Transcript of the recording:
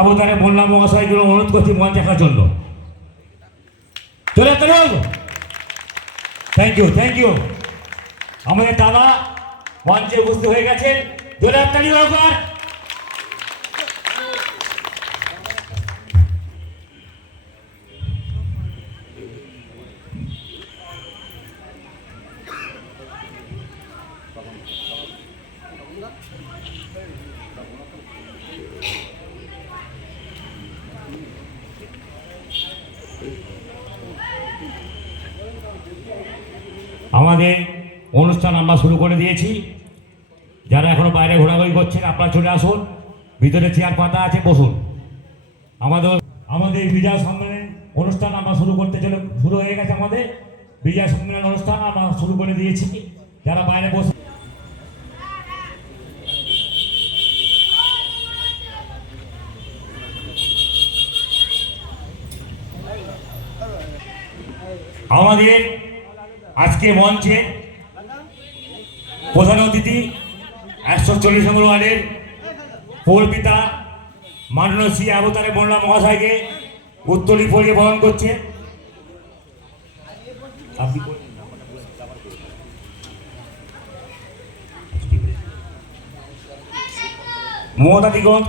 আবতারে বললাম মহাশয়গুলো অনুরোধ করছি মঞ্চ দেখার জন্য। চলে আসতে বলবো। Thank you. আমাদের দাদা মঞ্চে উপস্থিত হয়ে গেছেন। চলে আসতে দরকার। আমাদের অনুষ্ঠান আমরা শুরু করে দিয়েছি। যারা এখনো বাইরে ঘোরাঘুরি করছেন আপনারা চলে আসুন, ভিতরে চেয়ার পাতা আছে, বসুন। আমাদের বিজয় সম্মেলন অনুষ্ঠান আমরা শুরু হয়ে গেছে। আমাদের বিজয় সম্মেলন অনুষ্ঠান আমরা শুরু করে দিয়েছি। যারা বাইরে বসে আমাদের আজকে মঞ্চে প্রধান অতিথি 140 নম্বর ওয়ার্ডের পৌর পিতা মাননীয় শ্রী আবতারে মোল্লা মহাশয়কে উত্তরী পরিয়ে বরণ করছে। মমতাদিগণ